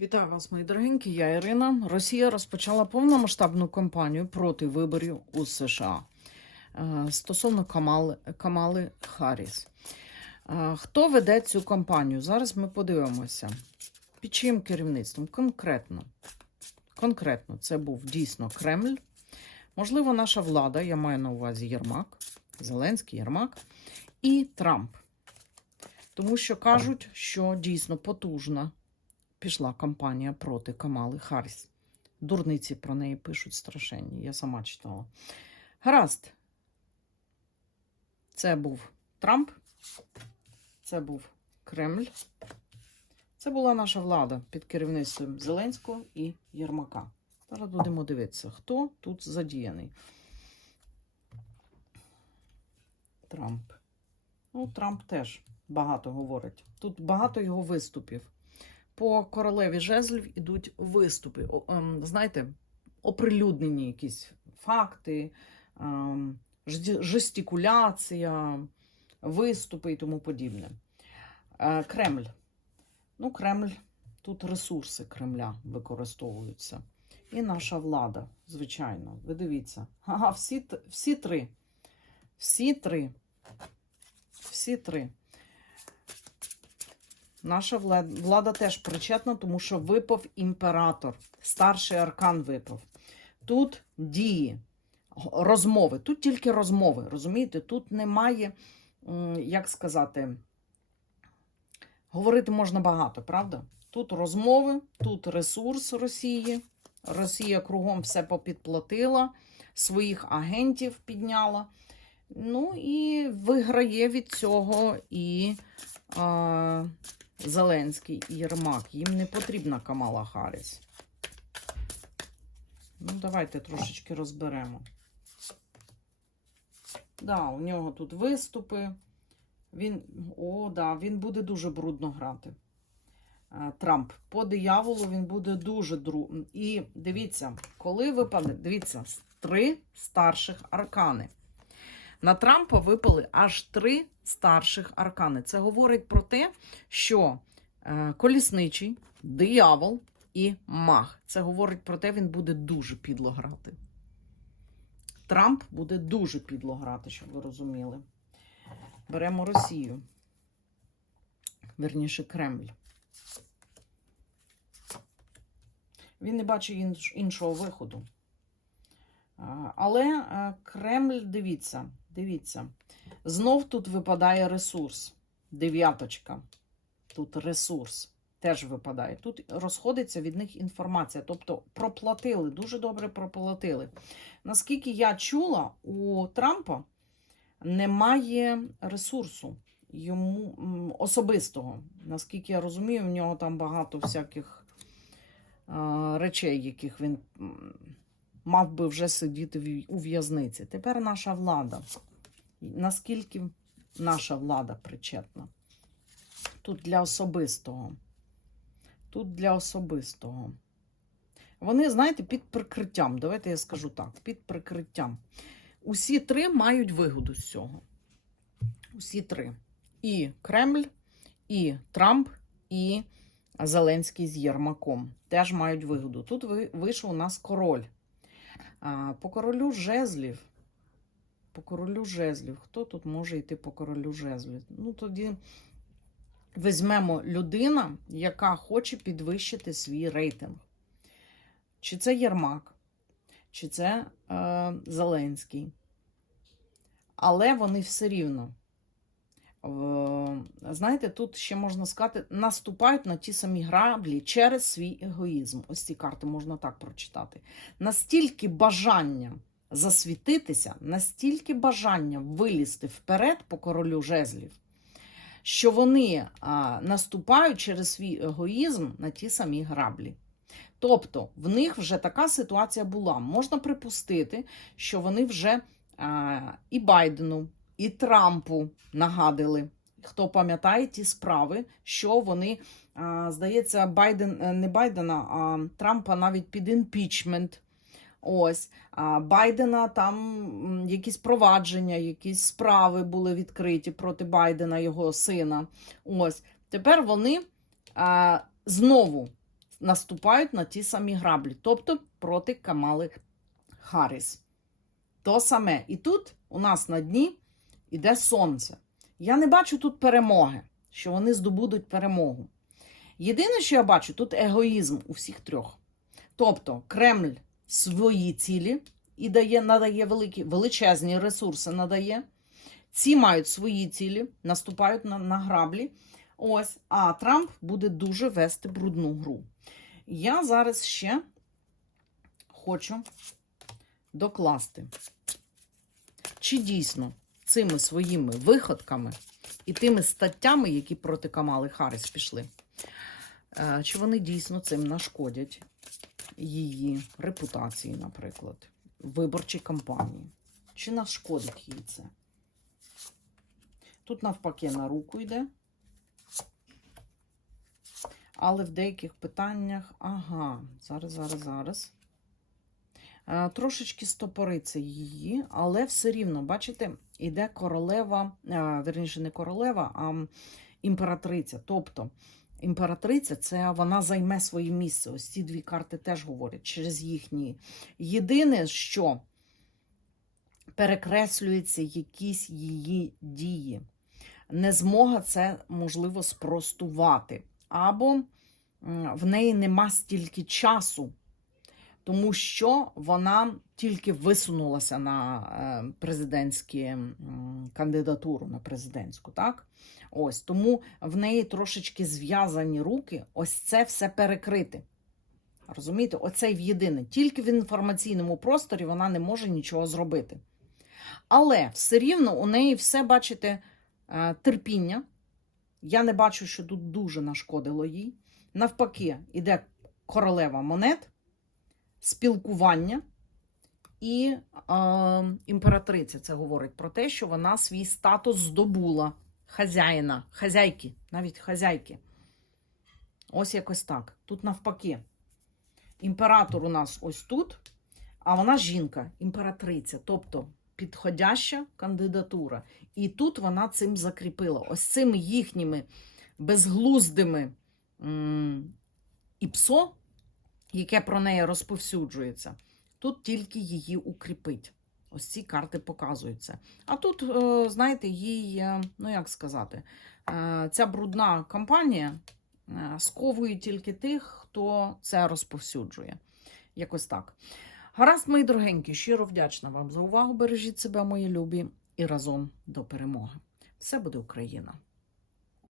Вітаю вас, мої дорогенькі. Я Ірина. Росія розпочала повномасштабну кампанію проти виборів у США е, стосовно Камали, Камали Харріс. Е, Хто веде цю кампанію? Зараз ми подивимося. Під чиїм керівництвом? Конкретно. Конкретно, це був дійсно Кремль. Можливо, наша влада, я маю на увазі Єрмак, Зеленський Єрмак і Трамп. Тому що кажуть, що дійсно потужна пішла кампанія проти Камали Харріс. Дурниці про неї пишуть страшенні, я сама читала. Гаразд. Це був Трамп, це був Кремль. Це була наша влада під керівництвом Зеленського і Єрмака. Зараз будемо дивитися, хто тут задіяний. Трамп. Ну, Трамп теж багато говорить. Тут багато його виступів по королеві жезлів ідуть виступи. Ем, знаєте, оприлюднені якісь факти, ем, жестикуляція, виступи і тому подібне. Е, Кремль. Ну, Кремль, тут ресурси Кремля використовуються. І наша влада, звичайно. Ви дивіться. Ага, всі, всі три. Всі три. Всі три. Наша влада, теж причетна, тому що випав імператор, старший аркан випав. Тут дії, розмови, тут тільки розмови, розумієте? Тут немає, як сказати, говорити можна багато, правда? Тут розмови, тут ресурс Росії. Росія кругом все попідплатила, своїх агентів підняла. Ну і виграє від цього і. А, Зеленський і Єрмак. Їм не потрібна Камала Харріс. Ну, давайте трошечки розберемо. Да, у нього тут виступи. Він, о, да, він буде дуже брудно грати. Е, Трамп. По дияволу він буде дуже дру. І дивіться, коли випаде, дивіться, три старших аркани. На Трампа випали аж три старших аркани. Це говорить про те, що е, колісничий, диявол і маг. Це говорить про те, він буде дуже підло грати. Трамп буде дуже підло грати, щоб ви розуміли. Беремо Росію. Верніше, Кремль. Він не бачить інш- іншого виходу. Але е, Кремль, дивіться, дивіться. Знов тут випадає ресурс. Дев'яточка. Тут ресурс теж випадає. Тут розходиться від них інформація. Тобто проплатили, дуже добре проплатили. Наскільки я чула, у Трампа немає ресурсу йому особистого. Наскільки я розумію, в нього там багато всяких речей, яких він мав би вже сидіти у в'язниці. Тепер наша влада. Наскільки наша влада причетна? Тут для особистого. Тут для особистого. Вони, знаєте, під прикриттям. Давайте я скажу так: під прикриттям. Усі три мають вигоду з цього. Усі три. І Кремль, і Трамп, і Зеленський з Єрмаком теж мають вигоду. Тут ви- вийшов у нас король. По королю жезлів. По королю жезлів. Хто тут може йти по королю жезлів? Ну, тоді візьмемо людина, яка хоче підвищити свій рейтинг. Чи це Єрмак, чи це е, Зеленський. Але вони все рівно. Е, Знаєте, тут ще можна сказати, наступають на ті самі граблі через свій егоїзм. Ось ці карти можна так прочитати. Настільки бажання засвітитися, настільки бажання вилізти вперед по королю жезлів, що вони а, наступають через свій егоїзм на ті самі граблі. Тобто в них вже така ситуація була. Можна припустити, що вони вже а, і Байдену, і Трампу нагадили. Хто пам'ятає ті справи, що вони, здається, Байден е, не Байдена, а Трампа навіть під імпічмент. Ось а Байдена там якісь провадження, якісь справи були відкриті проти Байдена, його сина. Ось тепер вони а, знову наступають на ті самі граблі, тобто проти Камали Харріс. То саме. І тут у нас на дні іде сонце. Я не бачу тут перемоги, що вони здобудуть перемогу. Єдине, що я бачу, тут егоїзм у всіх трьох. Тобто Кремль свої цілі і дає, надає великі, величезні ресурси надає. Ці мають свої цілі, наступають на, на граблі. Ось, а Трамп буде дуже вести брудну гру. Я зараз ще хочу докласти, чи дійсно цими своїми виходками і тими статтями, які проти Камали Харріс пішли, е, чи вони дійсно цим нашкодять її репутації, наприклад, виборчій кампанії? Чи нашкодить їй це? Тут навпаки на руку йде. Але в деяких питаннях, ага, зараз, зараз, зараз. Е, Трошечки стопориться її, але все рівно, бачите, іде королева, е, верніше, не королева, а імператриця. Тобто, імператриця це вона займе своє місце. Ось ці дві карти теж говорять через їхні. Єдине, що перекреслюються якісь її дії. Незмога це можливо спростувати. Або в неї нема стільки часу, тому що вона тільки висунулася на е, президентську кандидатуру на президентську, так? Ось тому в неї трошечки зв'язані руки, ось це все перекрити. Розумієте, оце в єдине. Тільки в інформаційному просторі вона не може нічого зробити. Але все рівно у неї все, бачите, е, терпіння. Я не бачу, що тут дуже нашкодило їй. Навпаки, іде королева монет, спілкування і е, імператриця. Це говорить про те, що вона свій статус здобула хазяїна, хазяйки, навіть хазяйки. Ось якось так. Тут навпаки. Імператор у нас ось тут, а вона жінка, імператриця, тобто підходяща кандидатура. І тут вона цим закріпила. Ось цими їхніми безглуздими м, іпсо, яке про неї розповсюджується, тут тільки її укріпить. Ось ці карти показуються. А тут, е, знаєте, їй, е, ну як сказати, е, ця брудна кампанія сковує тільки тих, хто це розповсюджує. Якось так. Гаразд, мої дорогенькі, щиро вдячна вам за увагу. Бережіть себе, мої любі, і разом до перемоги. Все буде Україна!